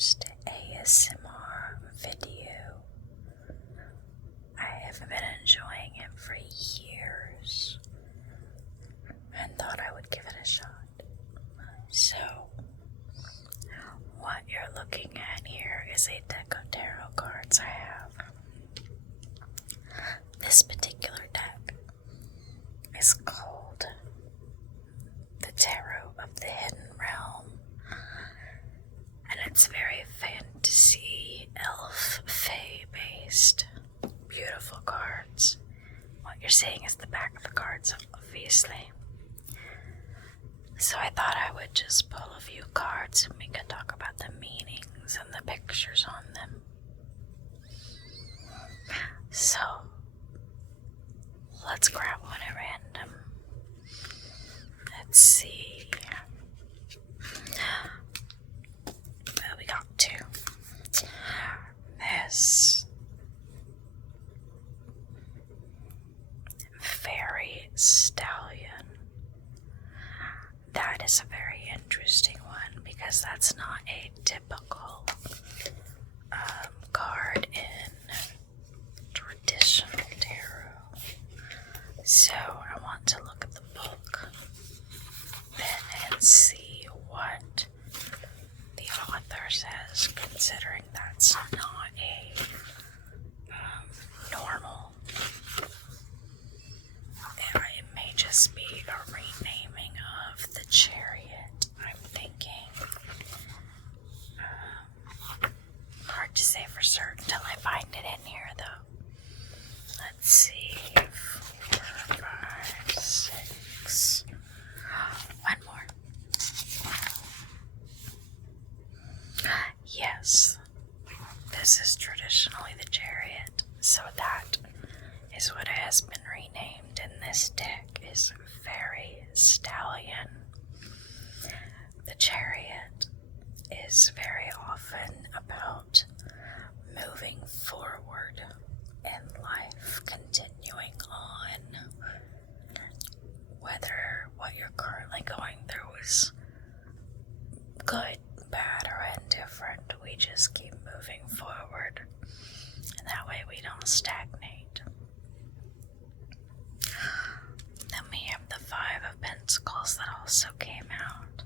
first ASMR video. I have been enjoying it for years and thought I would give it a shot. So, what you're looking at here is a deck of tarot cards I have. This particular deck is called the Tarot of the Hidden Realm, and it's very fantasy, elf, fae based. Beautiful cards. What you're seeing is the back of the cards, obviously. So I thought I would just pull a few cards and we could talk about the meanings and the pictures on them. So, let's grab one at random. Let's see. Well, we got two. This fairy stallion. That is a very interesting one because that's not a typical card in traditional tarot. So I want to look at the book then and see what the author says, considering that's not a normal. It may just be a renaming of the chariot, I'm thinking. Hard to say for certain till I find it in here, though. Let's see. 4, 5, 6. One more. Yes, this is traditionally the chariot, so that is what it has been renamed, and this deck is Fairy Stallion. The chariot is very often about moving forward in life, continuing on. Whether what you're currently going through is good, bad, or indifferent, we just keep moving forward, and that way we don't stagnate. Then we have the 5 of Pentacles that also came out.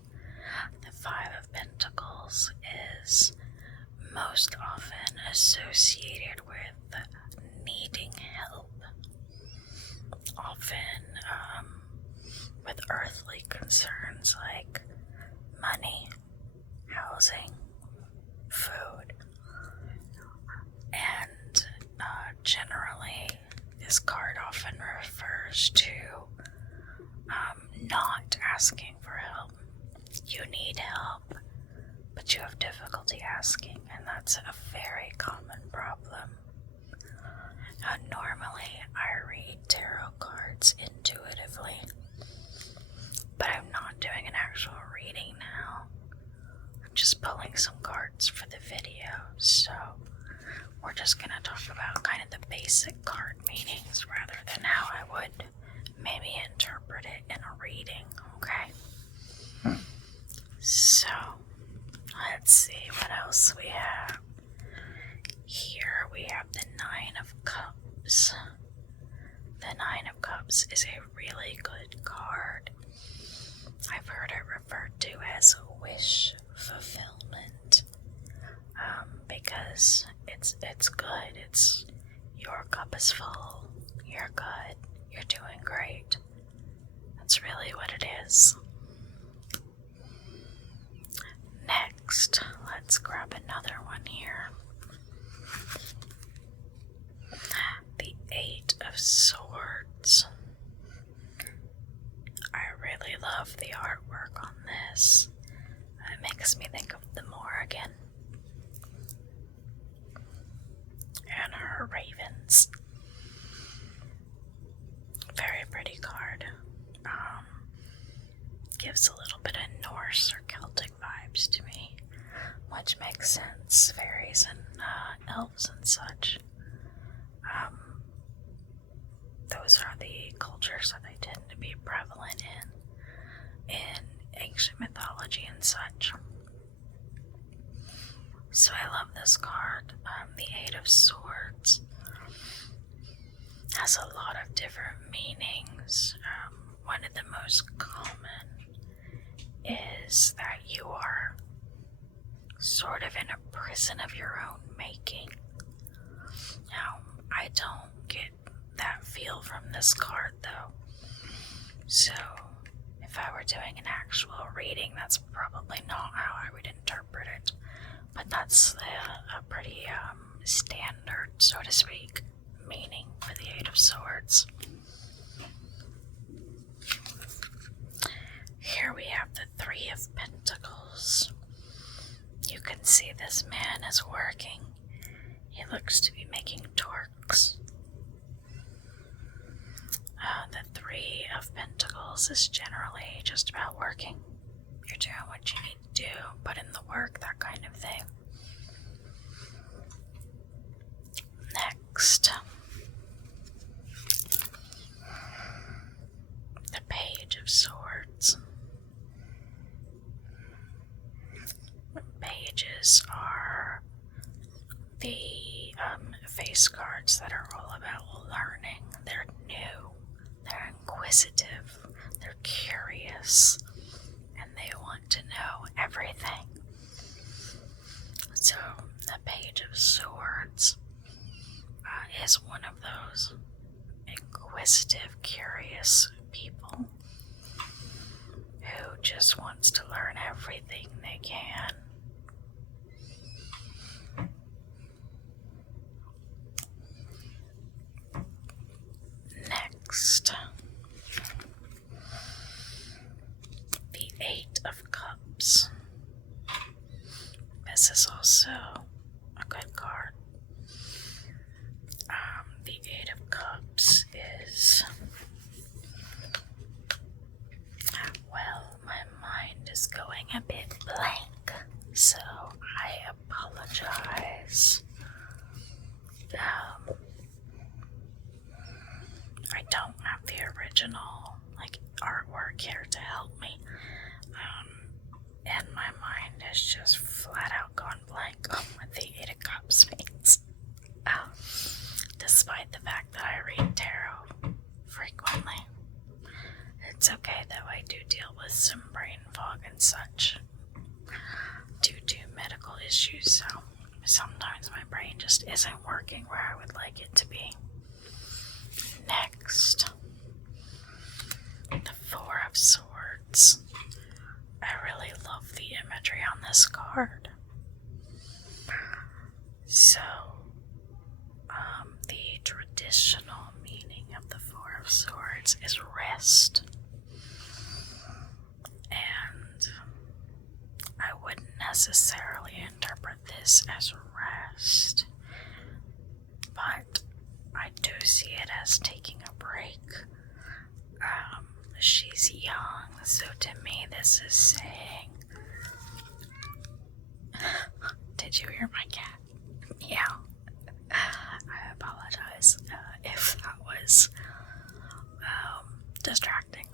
The 5 of Pentacles is most often associated with needing help, often with earthly concerns like money, housing, food, and generally this card often refers to not asking for help. You need help, but you have difficulty asking, and that's a very common problem. Now, normally I read tarot cards intuitively, but I'm not doing an actual reading now. I'm just pulling some cards for the video, so we're just going to talk about kind of the basic card meanings rather than how I would maybe interpret it in a reading, okay? So, let's see what else we have. Here we have the 9 of Cups. The 9 of Cups is a really good card. I've heard it referred to as wish fulfillment, because it's good. It's your cup is full. You're good. You're doing great. That's really what it is. Next, let's grab another one here. The 8 of Swords. I really love the artwork on this. It makes me think of the Morrigan and her ravens. Very pretty card. Gives a little bit of Norse or Celtic vibes to me, which makes sense. Fairies and elves and such. Those are the cultures that they tend to be prevalent in ancient mythology and such. So I love this card. The Eight of Swords has a lot of different meanings. One of the most common is that you are sort of in a prison of your own making. Now, I don't get that feel from this card though. So, if I were doing an actual reading, that's probably not how I would interpret it. But that's a pretty standard, so to speak, meaning for the Eight of Swords. Here we have the Three of Pentacles. You can see this man is working. He looks to be making torques. The Three of Pentacles is generally just about working. You're doing what you need to do, put in the work, that kind of thing. Next, the Page of Swords. Pages are the face cards that are all about learning. They're new, they're inquisitive, they're curious, and they want to know everything. So the Page of Swords is one of those inquisitive, curious people who just wants to learn everything they can. Next, the Eight of Cups. This is also a good card. The Eight of Cups is, well, my mind is going a bit blank, so I apologize. I don't have the original artwork here to help me, and my mind has just flat out gone blank on what the Eight of Cups means. Despite the fact that I read tarot frequently, it's okay though. I do deal with some brain fog and such due to medical issues, so sometimes my brain just isn't working where I would like it to be. Next, the Four of Swords. I really love the imagery on this card. So, the traditional meaning of the Four of Swords is rest. And I wouldn't necessarily interpret this as rest, but I do see it as taking a break. She's young, so to me this is saying... Did you hear my cat? Yeah. I apologize if that was distracting.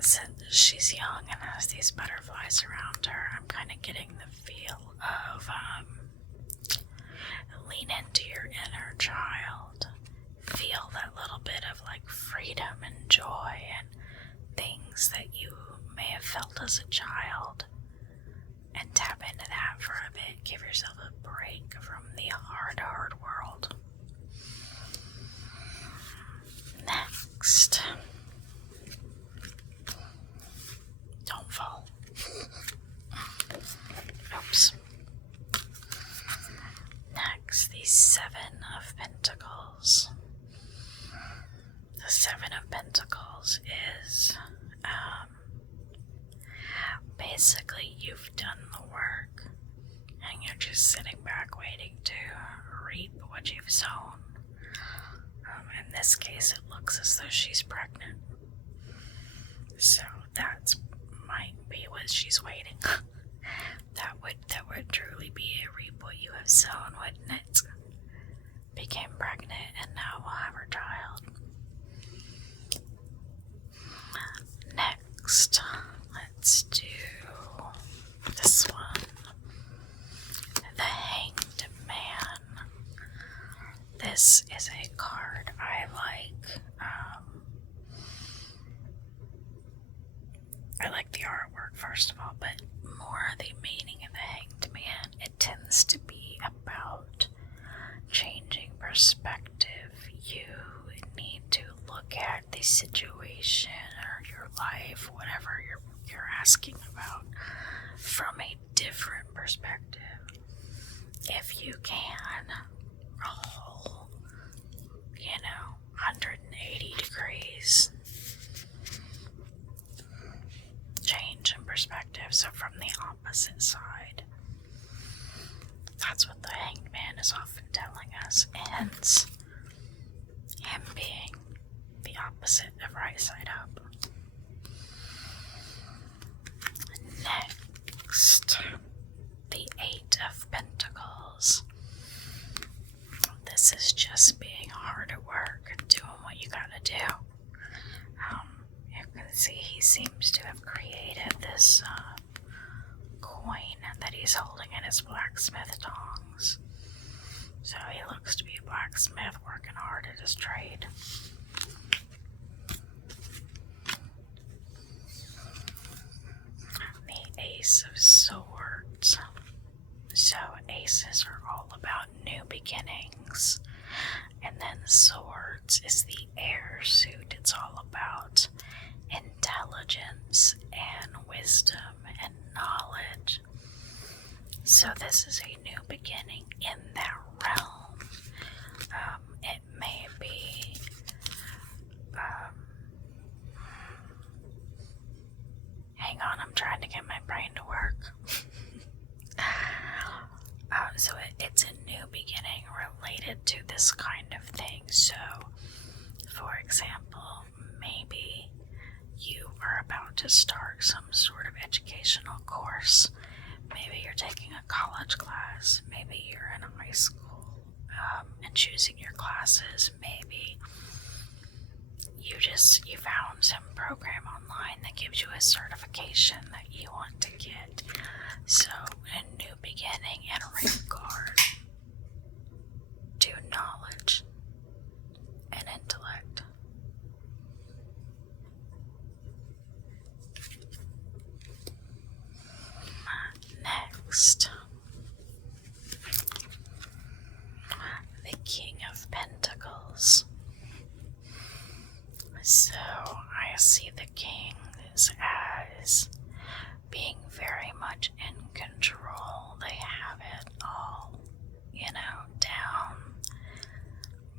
Since she's young and has these butterflies around her, I'm kind of getting the feel of lean into your inner child. Feel that little bit of freedom and joy and things that you may have felt as a child, and tap into that for a bit. Give yourself a break from the hard world. Next, don't fall. Oops. Next, the Seven of Pentacles. The Seven of Pentacles is basically you've done the work and you're just sitting back waiting to reap what you've sown. In this case, it looks as though she's pregnant. So that might be what she's waiting. That would truly be a reap what you have sown, wouldn't it? Became pregnant and now will have her child. Next, let's do this one. perspective. If you can, a whole, 180 degrees change in perspective. So from the opposite side. That's what the Hanged Man is often telling us. Hence, him being the opposite of right side up. Next, the Eight of Pentacles. This is just being hard at work, doing what you gotta do. You can see he seems to have created this coin that he's holding in his blacksmith tongs. So he looks to be a blacksmith working hard at his trade. The Ace of Swords. So aces are all about new beginnings. And then swords is the air suit. It's all about intelligence and wisdom and knowledge. So this is a new beginning in that realm. It may be hang on, I'm trying to get my brain to work. So it's a new beginning related to this kind of thing. So, for example, maybe you are about to start some sort of educational course. Maybe you're taking a college class. Maybe you're in high school and choosing your classes. Maybe you found some program online that gives you a certification that you want to get. So, a new beginning in regard to knowledge and intellect. Next, the King of Pentacles. So I see the Kings as being very much in control. They have it all, down.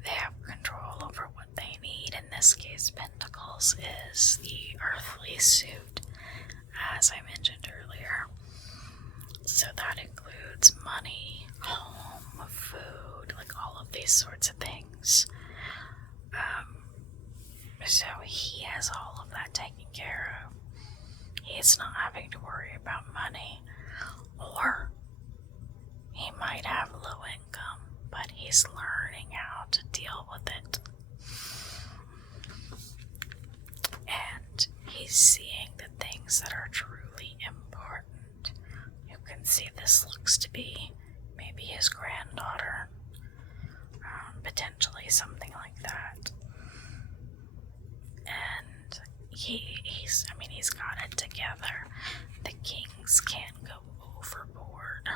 They have control over what they need. In this case, Pentacles is the earthly suit, as I mentioned earlier. So that includes money, home, food, like all of these sorts of things. So he has all of that taken care of. He's not having to worry about money, or he might have low income, but he's learning how to deal with it. And he's seeing the things that are truly important. You can see this looks to be maybe his granddaughter, potentially something like that. And he's got it together. The Kings can't go overboard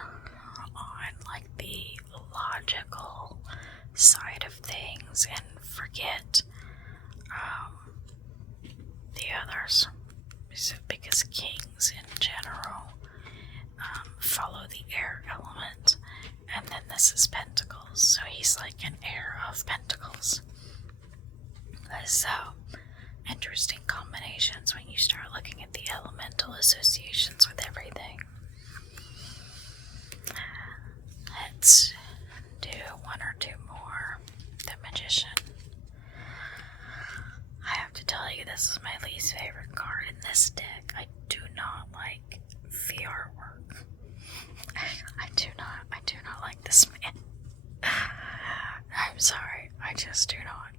on like the logical side of things and forget the others. So, because Kings in general follow the air element, and then this is Pentacles, so he's like an heir of Pentacles. So interesting combinations when you start looking at the elemental associations with everything. Let's do one or two more. The Magician. I have to tell you, this is my least favorite card in this deck. I do not like the artwork. I do not like this man. I'm sorry, I just do not.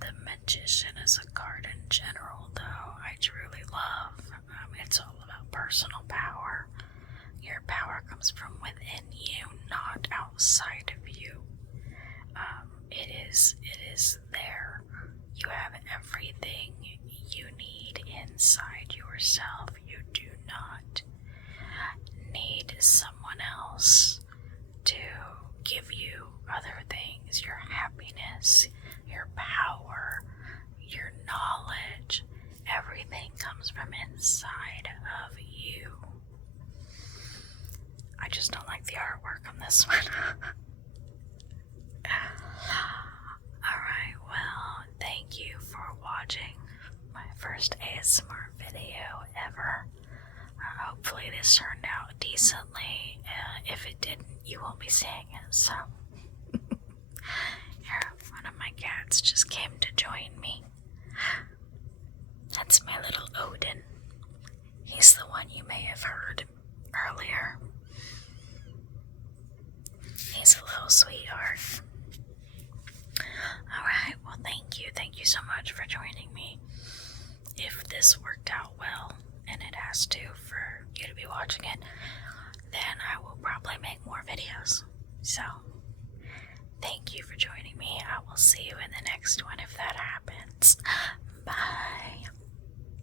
The Magician is a card in general, though, I truly love. It's all about personal power. Your power comes from within you, not outside of you. It is there. You have everything you need inside yourself. You do not need someone else to give you other things. Your happiness, your power, your knowledge, everything comes from inside of you. the artwork on this one. Alright, well, thank you for watching my first ASMR video ever. Hopefully this turned out decently. If it didn't, you won't be seeing it, so. Here, one of my cats just came to join me. That's my little Odin. He's the one you may have heard earlier. He's a little sweetheart. Alright, well thank you. Thank you so much for joining me. If this worked out well, and it has to for you to be watching it, then I will probably make more videos. So, thank you for joining me. I will see you in the next one if that happens. Bye.